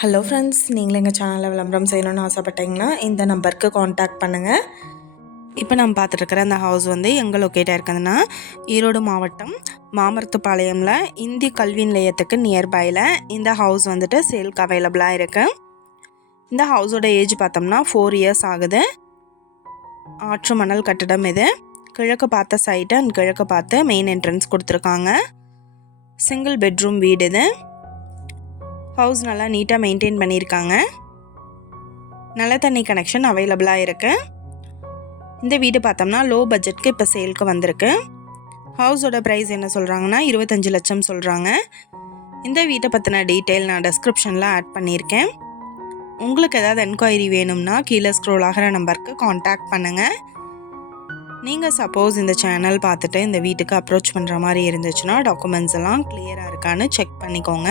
Hello friends நீங்களும் எங்கள் சேனலில் விளம்பரம் செய்யணும்னு ஆசைப்பட்டீங்கன்னா இந்த நம்பருக்கு காண்டாக்ட் பண்ணுங்கள் இப்போ நம்ம பார்த்துட்ருக்கிற அந்த ஹவுஸ் வந்து எங்கே லொக்கேட்டாக இருக்குதுன்னா ஈரோடு மாவட்டம் மாமரத்துப்பாளையமில் இந்தி கல்வி நிலையத்துக்கு நியர்பையில் இந்த ஹவுஸ் வந்துட்டு சேல்க்கு அவைலபிளாக இருக்குது இந்த ஹவுஸோட ஏஜ் பார்த்தோம்னா ஃபோர் இயர்ஸ் ஆகுது. ஆற்று மணல் கட்டிடம் இது. கிழக்கு பார்த்த சைட்டு அண்ட் கிழக்கு பார்த்து மெயின் என்ட்ரன்ஸ் கொடுத்துருக்காங்க. சிங்கிள் பெட்ரூம் வீடு இது. ஹவுஸ் நல்லா நீட்டாக மெயின்டைன் பண்ணியிருக்காங்க. நல்ல தண்ணி கனெக்ஷன் அவைலபிளாக இருக்குது இந்த வீடு பார்த்தோம்னா லோ பட்ஜெட்க்கு இப்போ சேலுக்கு வந்திருக்கு. ஹவுஸோட ப்ரைஸ் என்ன சொல்கிறாங்கன்னா இருபத்தஞ்சி லட்சம் சொல்கிறாங்க இந்த வீட்டை பற்றின டீட்டெயில் நான் டெஸ்கிரிப்ஷனில் ஆட் பண்ணியிருக்கேன். உங்களுக்கு ஏதாவது என்கொயரி வேணும்னா கீழே ஸ்க்ரோல் ஆகிற நம்பருக்கு காண்டாக்ட் பண்ணுங்கள் நீங்கள் சப்போஸ் இந்த சேனல் பார்த்துட்டு இந்த வீட்டுக்கு அப்ரோச் பண்ணுற மாதிரி இருந்துச்சுன்னா டாக்குமெண்ட்ஸ் எல்லாம் கிளியராக இருக்கான்னு செக் பண்ணிக்கோங்க.